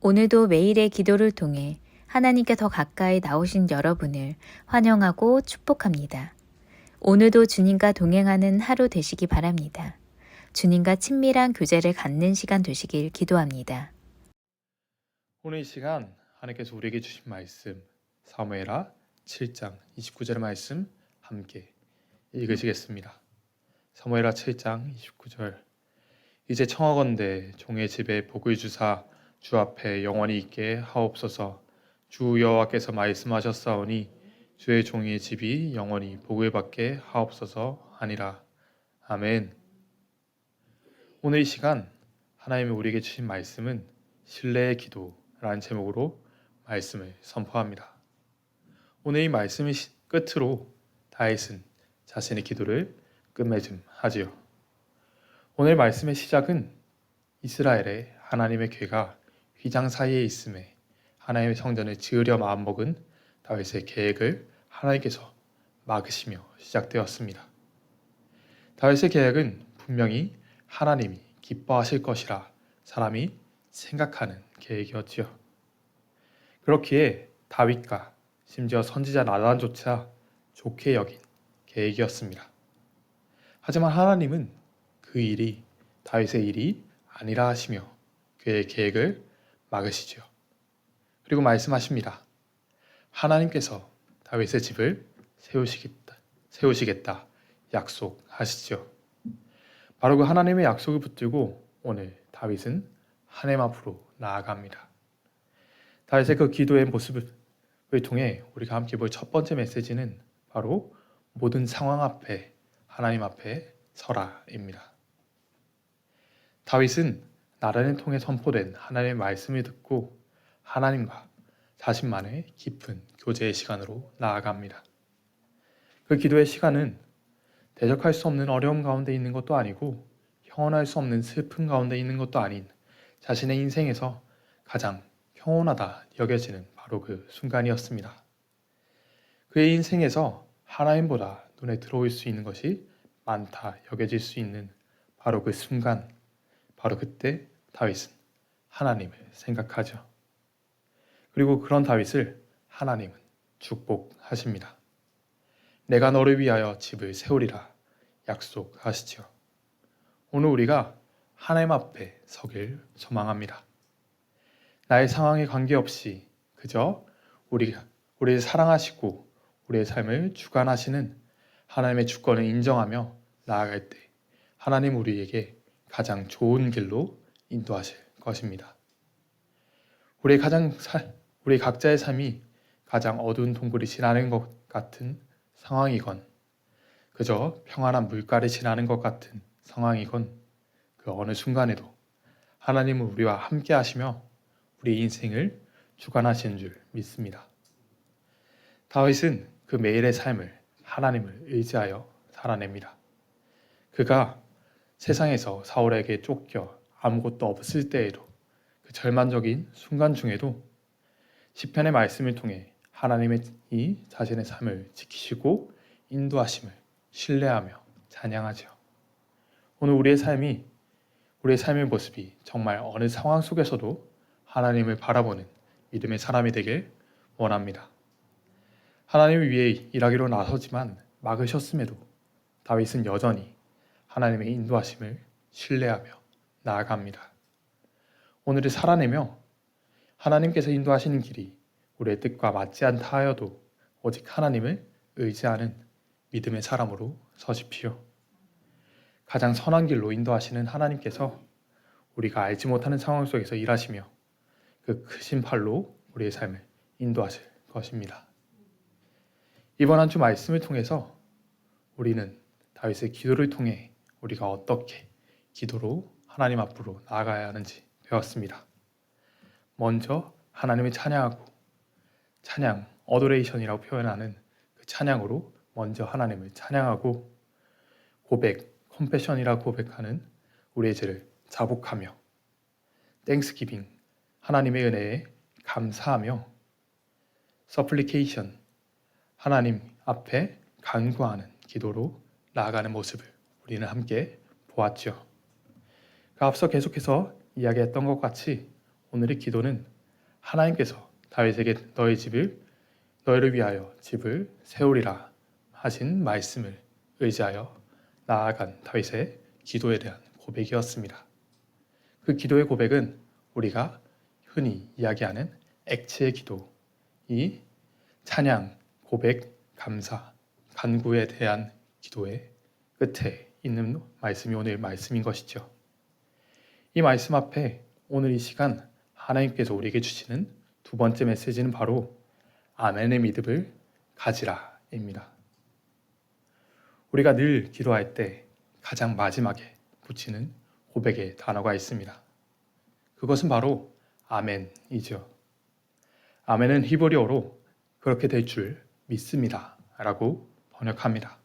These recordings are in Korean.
오늘도 매일의 기도를 통해 하나님께 더 가까이 나오신 여러분을 환영하고 축복합니다. 오늘도 주님과 동행하는 하루 되시기 바랍니다. 주님과 친밀한 교제를 갖는 시간 되시길 기도합니다. 오늘 이 시간 하나님께서 우리에게 주신 말씀 사무엘하 7장 29절 말씀 함께 읽으시겠습니다. 사무엘하 7장 29절 이제 청하건대 종의 집에 복을 주사 주 앞에 영원히 있게 하옵소서. 주 여호와께서 말씀하셨사오니 주의 종의 집이 영원히 복을 받게 하옵소서 하니라. 아멘. 오늘 이 시간 하나님이 우리에게 주신 말씀은 신뢰의 기도라는 제목으로 말씀을 선포합니다. 오늘 이 말씀의 끝으로 다윗은 자신의 기도를 끝맺음하지요. 오늘 말씀의 시작은 이스라엘의 하나님의 궤가 휘장 사이에 있음에 하나님의 성전을 지으려 마음먹은 다윗의 계획을 하나님께서 막으시며 시작되었습니다. 다윗의 계획은 분명히 하나님이 기뻐하실 것이라 사람이 생각하는 계획이었지요. 그렇기에 다윗과 심지어 선지자 나단조차 좋게 여긴 계획이었습니다. 하지만 하나님은 그 일이 다윗의 일이 아니라 하시며 그의 계획을 막으시죠. 그리고 말씀하십니다. 하나님께서 다윗의 집을 세우시겠다 약속하시죠. 바로 그 하나님의 약속을 붙들고 오늘 다윗은 하나님 앞으로 나아갑니다. 다윗의 그 기도의 모습을 통해 우리가 함께 볼 첫 번째 메시지는 바로 모든 상황 앞에 하나님 앞에 서라입니다. 다윗은 나단을 통해 선포된 하나님의 말씀을 듣고 하나님과 자신만의 깊은 교제의 시간으로 나아갑니다. 그 기도의 시간은 대적할 수 없는 어려움 가운데 있는 것도 아니고 형언할 수 없는 슬픔 가운데 있는 것도 아닌 자신의 인생에서 가장 평온하다 여겨지는 바로 그 순간이었습니다. 그의 인생에서 하나님보다 눈에 들어올 수 있는 것이 많다 여겨질 수 있는 바로 그 순간, 바로 그때 다윗은 하나님을 생각하죠. 그리고 그런 다윗을 하나님은 축복하십니다. 내가 너를 위하여 집을 세우리라 약속하시죠. 오늘 우리가 하나님 앞에 서길 소망합니다. 나의 상황에 관계없이 그저 우리를 사랑하시고 우리의 삶을 주관하시는 하나님의 주권을 인정하며 나아갈 때 하나님 우리에게 가장 좋은 길로 인도하실 것입니다. 우리 각자의 삶이 가장 어두운 동굴이 지나는 것 같은 상황이건 그저 평안한 물가를 지나는 것 같은 상황이건 그 어느 순간에도 하나님은 우리와 함께 하시며 우리 인생을 주관하시는 줄 믿습니다. 다윗은 그 매일의 삶을 하나님을 의지하여 살아냅니다. 그가 세상에서 사울에게 쫓겨 아무것도 없을 때에도 그 절망적인 순간 중에도 시편의 말씀을 통해 하나님의 이 자신의 삶을 지키시고 인도하심을 신뢰하며 찬양하죠. 오늘 우리의 삶의 모습이 정말 어느 상황 속에서도 하나님을 바라보는 믿음의 사람이 되길 원합니다. 하나님을 위해 일하기로 나서지만 막으셨음에도 다윗은 여전히 하나님의 인도하심을 신뢰하며 나아갑니다. 오늘을 살아내며 하나님께서 인도하시는 길이 우리의 뜻과 맞지 않다 하여도 오직 하나님을 의지하는 믿음의 사람으로 서십시오. 가장 선한 길로 인도하시는 하나님께서 우리가 알지 못하는 상황 속에서 일하시며 그 크신 팔로 우리의 삶을 인도하실 것입니다. 이번 한 주 말씀을 통해서 우리는 다윗의 기도를 통해 우리가 어떻게 기도로 하나님 앞으로 나아가야 하는지 배웠습니다. 먼저 하나님을 찬양하고 찬양, 어도레이션이라고 표현하는 그 찬양으로 먼저 하나님을 찬양하고 컴패션이라고 고백하는 우리의 죄를 자복하며 땡스기빙, 하나님의 은혜에 감사하며 서플리케이션, 하나님 앞에 간구하는 기도로 나아가는 모습을 우리는 함께 보았죠. 그 앞서 계속해서 이야기했던 것 같이 오늘의 기도는 하나님께서 다윗에게 너희를 위하여 집을 세우리라 하신 말씀을 의지하여 나아간 다윗의 기도에 대한 고백이었습니다. 그 기도의 고백은 우리가 흔히 이야기하는 액체의 기도, 이 찬양, 고백, 감사, 간구에 대한 기도의 끝에 있는 말씀이 오늘 말씀인 것이죠. 이 말씀 앞에 오늘 이 시간 하나님께서 우리에게 주시는 두 번째 메시지는 바로 아멘의 믿음을 가지라입니다. 우리가 늘 기도할 때 가장 마지막에 붙이는 고백의 단어가 있습니다. 그것은 바로 아멘이죠. 아멘은 히브리어로 그렇게 될 줄 믿습니다 라고 번역합니다.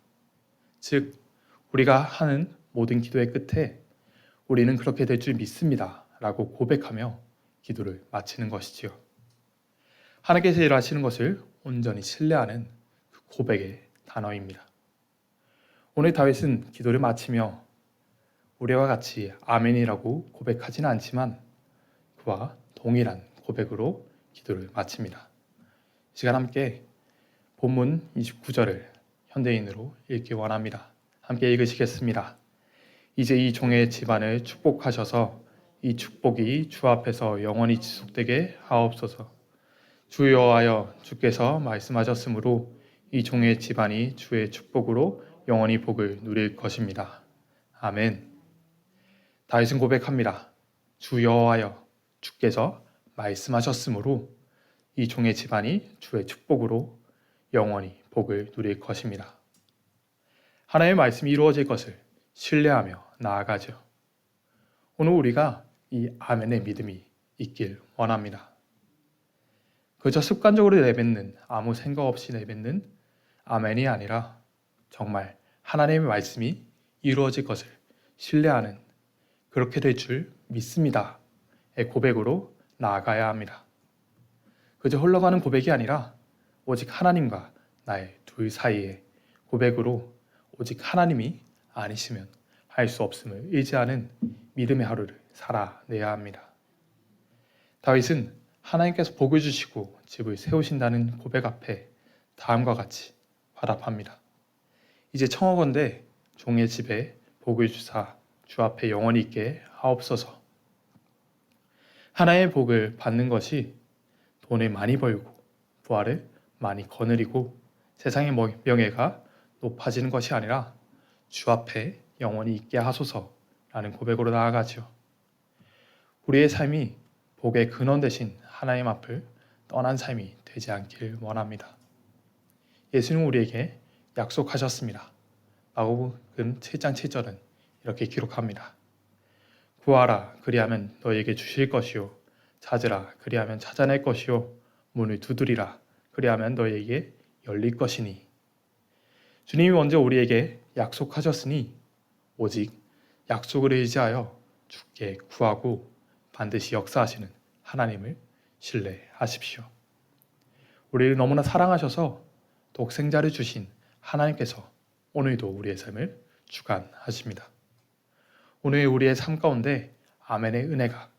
즉, 우리가 하는 모든 기도의 끝에 우리는 그렇게 될 줄 믿습니다 라고 고백하며 기도를 마치는 것이지요. 하나님께서 일하시는 것을 온전히 신뢰하는 그 고백의 단어입니다. 오늘 다윗은 기도를 마치며 우리와 같이 아멘이라고 고백하지는 않지만 그와 동일한 고백으로 기도를 마칩니다. 이 시간 함께 본문 29절을 현대인으로 읽기 원합니다. 함께 읽으시겠습니다. 이제 이 종의 집안을 축복하셔서 이 축복이 주 앞에서 영원히 지속되게 하옵소서. 주 여호와여, 주께서 말씀하셨으므로 이 종의 집안이 주의 축복으로 영원히 복을 누릴 것입니다. 아멘. 다윗은 고백합니다. 주 여호와여, 주께서 말씀하셨으므로 이 종의 집안이 주의 축복으로 영원히 복을 누릴 것입니다. 하나님의 말씀이 이루어질 것을 신뢰하며 나아가죠. 오늘 우리가 이 아멘의 믿음이 있길 원합니다. 그저 습관적으로 내뱉는, 아무 생각 없이 내뱉는 아멘이 아니라 정말 하나님의 말씀이 이루어질 것을 신뢰하는, 그렇게 될 줄 믿습니다의 고백으로 나아가야 합니다. 그저 흘러가는 고백이 아니라 오직 하나님과 나의 둘 사이의 고백으로 오직 하나님이 아니시면 할 수 없음을 의지하는 믿음의 하루를 살아내야 합니다. 다윗은 하나님께서 복을 주시고 집을 세우신다는 고백 앞에 다음과 같이 화답합니다. 이제 청하건대 종의 집에 복을 주사 주 앞에 영원히 있게 하옵소서. 하나의 복을 받는 것이 돈을 많이 벌고 부하를 많이 거느리고 세상의 명예가 높아지는 것이 아니라 주 앞에 영원히 있게 하소서라는 고백으로 나아가죠. 우리의 삶이 복의 근원 되신 하나님 앞을 떠난 삶이 되지 않길 원합니다. 예수는 우리에게 약속하셨습니다. 마가복음 7장 7절은 이렇게 기록합니다. 구하라, 그리하면 너에게 주실 것이요. 찾으라, 그리하면 찾아낼 것이요. 문을 두드리라, 그리하면 너에게 열릴 것이니. 주님이 먼저 우리에게 약속하셨으니 오직 약속을 의지하여 주께 구하고 반드시 역사하시는 하나님을 신뢰하십시오. 우리를 너무나 사랑하셔서 독생자를 주신 하나님께서 오늘도 우리의 삶을 주관하십니다. 오늘 우리의 삶 가운데 아멘의 은혜가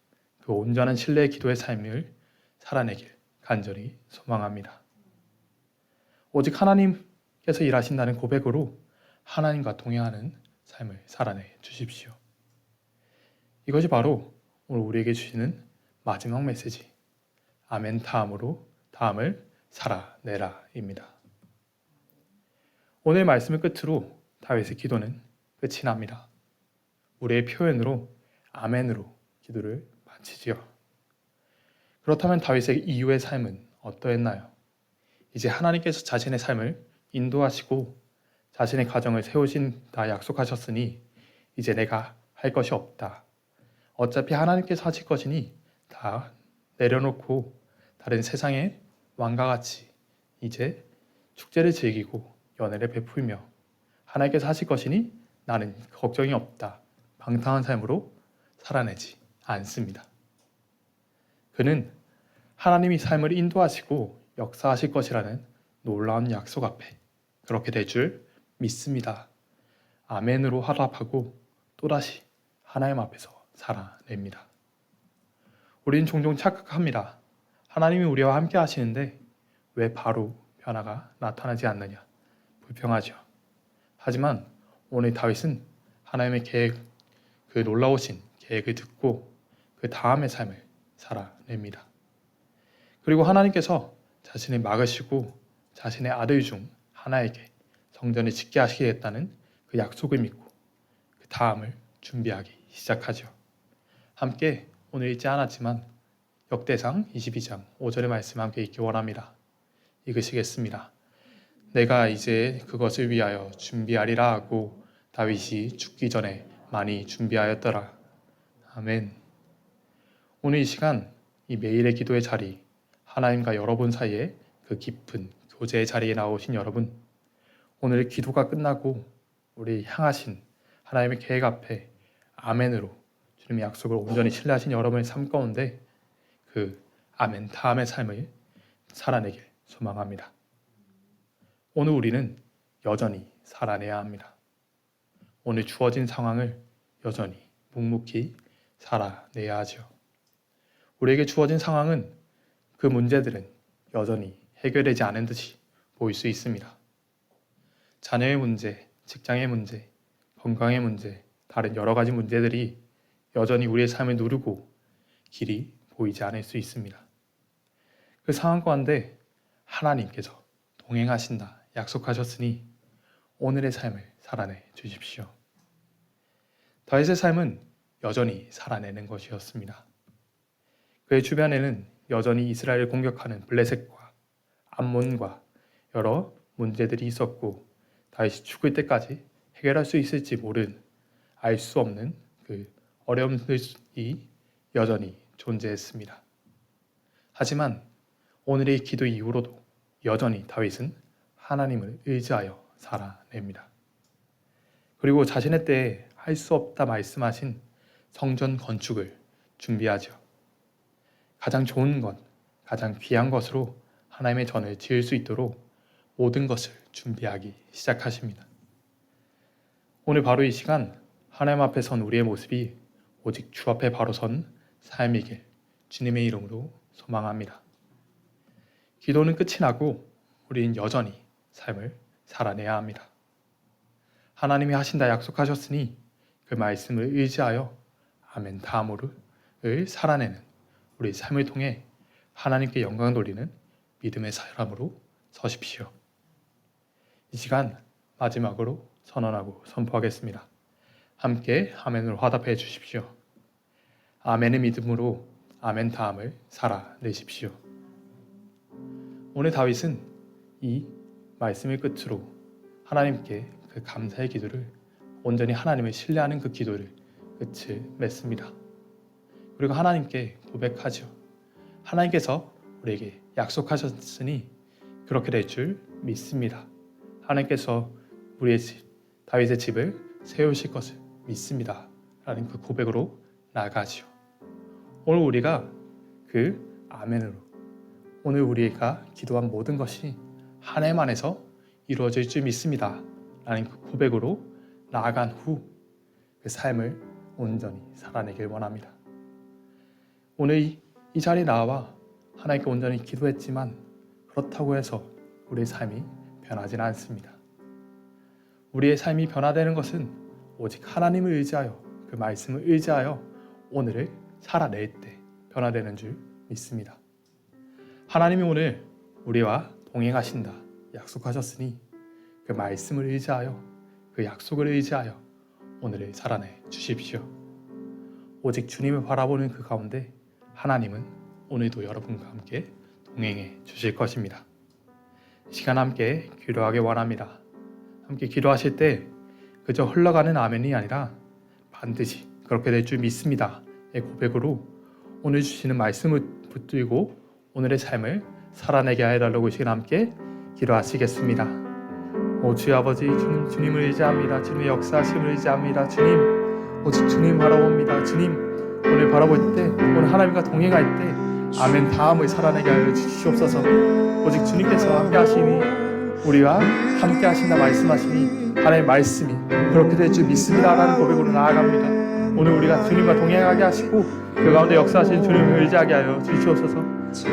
그 온전한 신뢰의 기도의 삶을 살아내길 간절히 소망합니다. 오직 하나님께서 일하신다는 고백으로 하나님과 동행하는 삶을 살아내 주십시오. 이것이 바로 오늘 우리에게 주시는 마지막 메시지, 아멘 다음으로 다음을 살아내라입니다. 오늘 말씀을 끝으로 다윗의 기도는 끝이 납니다. 우리의 표현으로 아멘으로 기도를 마치지요. 그렇다면 다윗의 이후의 삶은 어떠했나요? 이제 하나님께서 자신의 삶을 인도하시고 자신의 가정을 세우신다 약속하셨으니 이제 내가 할 것이 없다. 어차피 하나님께서 하실 것이니 다 내려놓고 다른 세상의 왕과 같이 이제 축제를 즐기고 연회를 베풀며 하나님께서 하실 것이니 나는 걱정이 없다. 방탕한 삶으로 살아내지 않습니다. 그는 하나님이 삶을 인도하시고 역사하실 것이라는 놀라운 약속 앞에 그렇게 될 줄 믿습니다. 아멘으로 화답하고 또다시 하나님 앞에서 살아냅니다. 우리는 종종 착각합니다. 하나님이 우리와 함께 하시는데 왜 바로 변화가 나타나지 않느냐? 불평하죠. 하지만 오늘 다윗은 하나님의 계획, 그 놀라우신 계획을 듣고 그 다음의 삶을 살아냅니다. 그리고 하나님께서 자신을 막으시고 자신의 아들 중 하나에게 성전을 짓게 하시겠다는 그 약속을 믿고 그 다음을 준비하기 시작하죠. 함께 오늘 읽지 않았지만 역대상 22장 5절의 말씀 함께 읽기 원합니다. 읽으시겠습니다. 내가 이제 그것을 위하여 준비하리라 하고 다윗이 죽기 전에 많이 준비하였더라. 아멘. 오늘 이 시간, 이 매일의 기도의 자리, 하나님과 여러분 사이에 그 깊은 교제의 자리에 나오신 여러분, 오늘 기도가 끝나고 우리 향하신 하나님의 계획 앞에 아멘으로 주님의 약속을 온전히 신뢰하신 여러분의 삶 가운데 그 아멘 다음의 삶을 살아내길 소망합니다. 오늘 우리는 여전히 살아내야 합니다. 오늘 주어진 상황을 여전히 묵묵히 살아내야 하죠. 우리에게 주어진 상황은 그 문제들은 여전히 해결되지 않은 듯이 보일 수 있습니다. 자녀의 문제, 직장의 문제, 건강의 문제, 다른 여러 가지 문제들이 여전히 우리의 삶을 누르고 길이 보이지 않을 수 있습니다. 그 상황 가운데 하나님께서 동행하신다 약속하셨으니 오늘의 삶을 살아내 주십시오. 다윗의 삶은 여전히 살아내는 것이었습니다. 그의 주변에는 여전히 이스라엘을 공격하는 블레셋과 암몬과 여러 문제들이 있었고 다윗이 죽을 때까지 해결할 수 있을지 모른 알 수 없는 그 어려움이 여전히 존재했습니다. 하지만 오늘의 기도 이후로도 여전히 다윗은 하나님을 의지하여 살아냅니다. 그리고 자신의 때에 할 수 없다 말씀하신 성전 건축을 준비하죠. 가장 좋은 것, 가장 귀한 것으로 하나님의 전을 지을 수 있도록 모든 것을 준비하기 시작하십니다. 오늘 바로 이 시간 하나님 앞에 선 우리의 모습이 오직 주 앞에 바로 선 삶이길 주님의 이름으로 소망합니다. 기도는 끝이 나고 우리는 여전히 삶을 살아내야 합니다. 하나님이 하신다 약속하셨으니 그 말씀을 의지하여 아멘 다음으로를 살아내는 우리 삶을 통해 하나님께 영광 돌리는 믿음의 사람으로 서십시오. 이 시간 마지막으로 선언하고 선포하겠습니다. 함께 아멘으로 화답해 주십시오. 아멘의 믿음으로 아멘 다음을 살아내십시오. 오늘 다윗은 이 말씀의 끝으로 하나님께 그 감사의 기도를 온전히 하나님을 신뢰하는 그 기도를 끝을 맺습니다. 그리고 하나님께 고백하죠. 하나님께서 우리에게 약속하셨으니 그렇게 될 줄 믿습니다. 하나님께서 우리의 집, 다윗의 집을 세우실 것을 믿습니다. 라는 그 고백으로 나아가죠. 오늘 우리가 그 아멘으로 오늘 우리가 기도한 모든 것이 하나님 안에서 이루어질 줄 믿습니다. 라는 그 고백으로 나아간 후 그 삶을 온전히 살아내길 원합니다. 오늘 이 자리에 나와 하나님께 온전히 기도했지만 그렇다고 해서 우리의 삶이 변하지는 않습니다. 우리의 삶이 변화되는 것은 오직 하나님을 의지하여 그 말씀을 의지하여 오늘을 살아낼 때 변화되는 줄 믿습니다. 하나님이 오늘 우리와 동행하신다 약속하셨으니 그 말씀을 의지하여 그 약속을 의지하여 오늘을 살아내 주십시오. 오직 주님을 바라보는 그 가운데 하나님은 오늘도 여러분과 함께 동행해 주실 것입니다. 시간 함께 기도하기 원합니다. 함께 기도하실 때 그저 흘러가는 아멘이 아니라 반드시 그렇게 될 줄 믿습니다. 의 고백으로 오늘 주시는 말씀을 붙들고 오늘의 삶을 살아내게 해달라고 이 시간 함께 기도하시겠습니다. 주여 아버지 주님을 의지합니다. 주님의 역사하심을 의지합니다. 주님 오직 주님 바라봅니다. 주님 오늘 바라볼 때 오늘 하나님과 동행할 때 아멘 다음을 살아내게 하여 주시옵소서. 오직 주님께서 함께 하시니 우리와 함께 하신다 말씀하시니 하나님의 말씀이 그렇게 될 줄 믿습니다. 라는 고백으로 나아갑니다. 오늘 우리가 주님과 동행하게 하시고 그 가운데 역사하신 주님을 의지하게 하여 주시옵소서.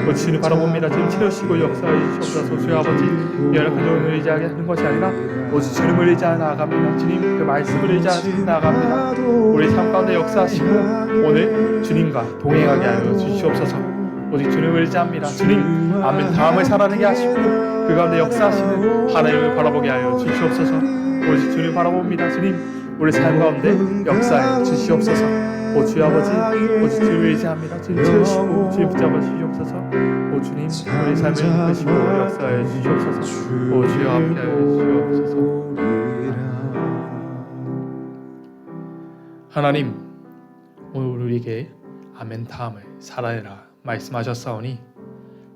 오직 주님 바라봅니다. 지금 채우시고 역사해 주시옵소서. 주여 아버지, 연약한 종을 의지하게 하는 것이 아니라 오직 주님을 의지하여 나아갑니다. 주님 그 말씀을 의지하여 나아갑니다. 우리 삶 가운데 역사하시고 오늘 주님과 동행하게 하여 주시옵소서. 오직 주님을 의지합니다. 주님, 아멘. 다음을 살아내게 하시고 그 가운데 역사하시는 하나님을 바라보게 하여 주시옵소서. 오직 주님 바라봅니다. 주님, 우리 삶 가운데 역사해 주시옵소서. 오 주여 아버지, 오직 주님을 의지합니다. 주님 채우시고 주님 붙잡아 주시옵소서. 오 주님, 우리 삶을 이끄시고 역사해 주시옵소서. 오 주여 함께하여 주시옵소서. 하나님, 오늘 우리에게 아멘 다음을 살아내라 말씀하셨사오니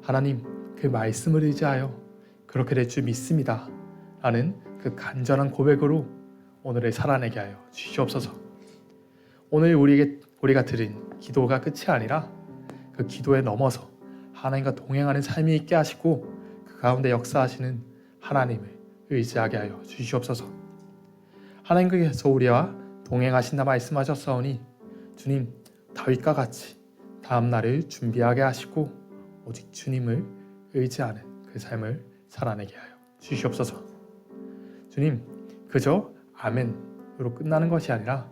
하나님 그 말씀을 의지하여 그렇게 될 줄 믿습니다 라는 그 간절한 고백으로 오늘을 살아내게 하여 주시옵소서. 오늘 우리가 드린 기도가 끝이 아니라 그 기도에 넘어서 하나님과 동행하는 삶이 있게 하시고 그 가운데 역사하시는 하나님을 의지하게 하여 주시옵소서. 하나님께서 우리와 동행하신다 말씀하셨사오니 주님, 다윗과 같이 다음 날을 준비하게 하시고 오직 주님을 의지하는 그 삶을 살아내게 하여 주시옵소서. 주님, 그저 아멘으로 끝나는 것이 아니라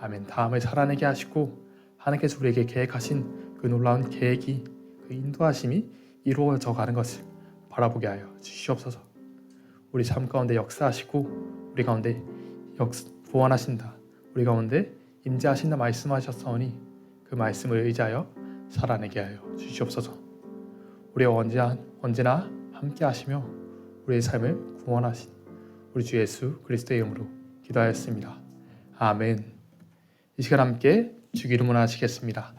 아멘 다음을 살아내게 하시고 하나님께서 우리에게 계획하신 그 놀라운 계획이 그 인도하심이 이루어져 가는 것을 바라보게 하여 주시옵소서. 우리 삶 가운데 역사하시고 우리 가운데 구원하신다, 우리 가운데 임재하신다 말씀하셨사오니 그 말씀을 의지하여 살아내게 하여 주시옵소서. 우리와 언제나 함께 하시며 우리의 삶을 구원하신 우리 주 예수 그리스도의 이름으로 기도하였습니다. 아멘. 이 시간 함께 주기 이름으로 하시겠습니다.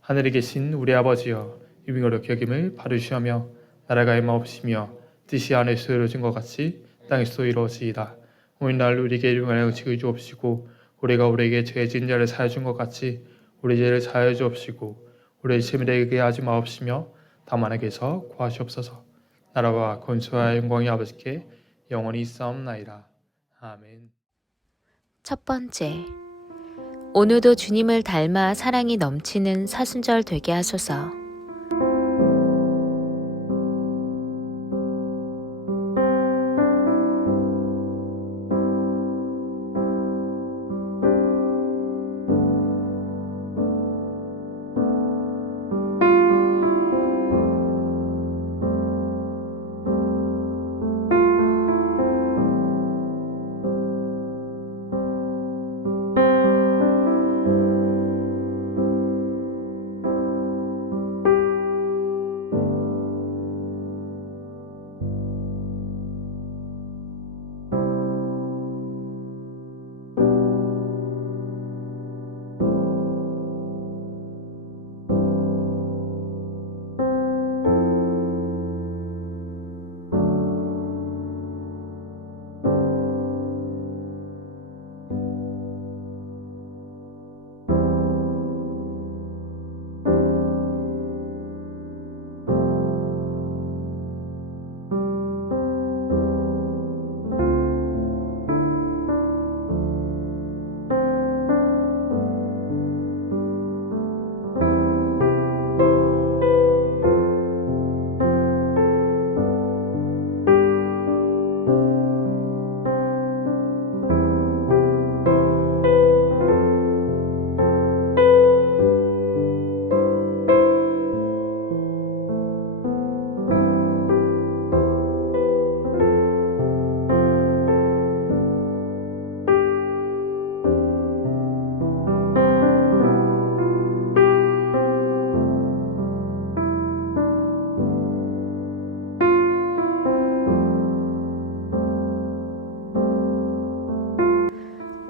하늘에 계신 우리 아버지여, 이름으로 여김을 받으시오며 나라가 임하옵시며 뜻이 하늘에서 이루어진 것 같이 땅에서도 이루어지이다. 오늘날 우리에게 일용할 음식을 주옵시고 우리가 우리에게 죄 지은 자를 사하여 준 것 같이 우리 죄를 사하여 주옵시고 우리의 시험에 이르게 하지 마옵시며 다만 에게서 구하시옵소서. 나라와 권수와 영광이 아버지께 영원히 있사옵나이다. 아멘. 첫 번째, 오늘도 주님을 닮아 사랑이 넘치는 사순절 되게 하소서.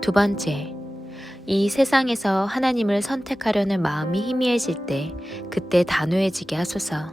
두 번째, 이 세상에서 하나님을 선택하려는 마음이 희미해질 때 그때 단호해지게 하소서.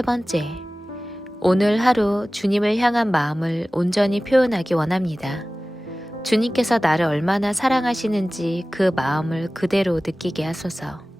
세 번째, 오늘 하루 주님을 향한 마음을 온전히 표현하기 원합니다. 주님께서 나를 얼마나 사랑하시는지 그 마음을 그대로 느끼게 하소서.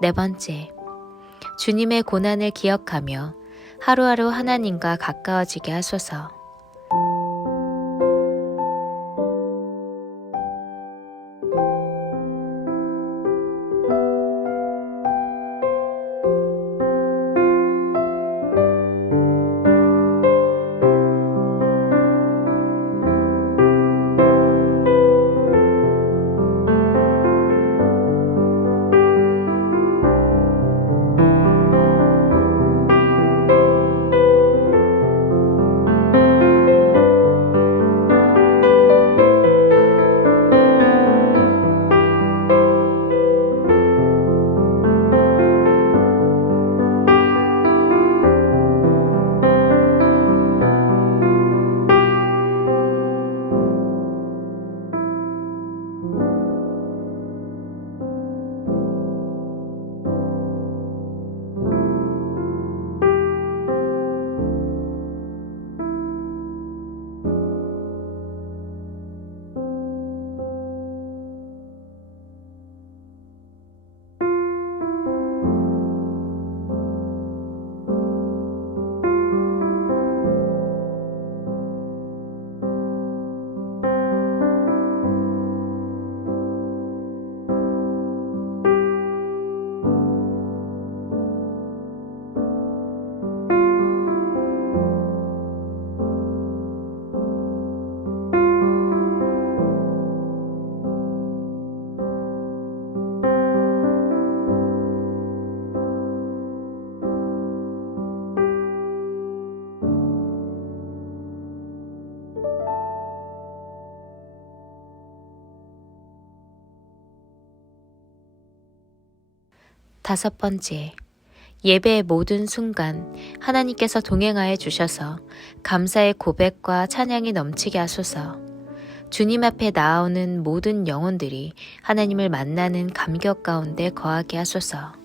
네 번째, 주님의 고난을 기억하며 하루하루 하나님과 가까워지게 하소서. 다섯 번째, 예배의 모든 순간 하나님께서 동행하여 주셔서 감사의 고백과 찬양이 넘치게 하소서. 주님 앞에 나아오는 모든 영혼들이 하나님을 만나는 감격 가운데 거하게 하소서.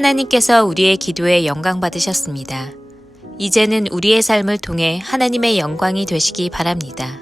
하나님께서 우리의 기도에 영광 받으셨습니다. 이제는 우리의 삶을 통해 하나님의 영광이 되시기 바랍니다.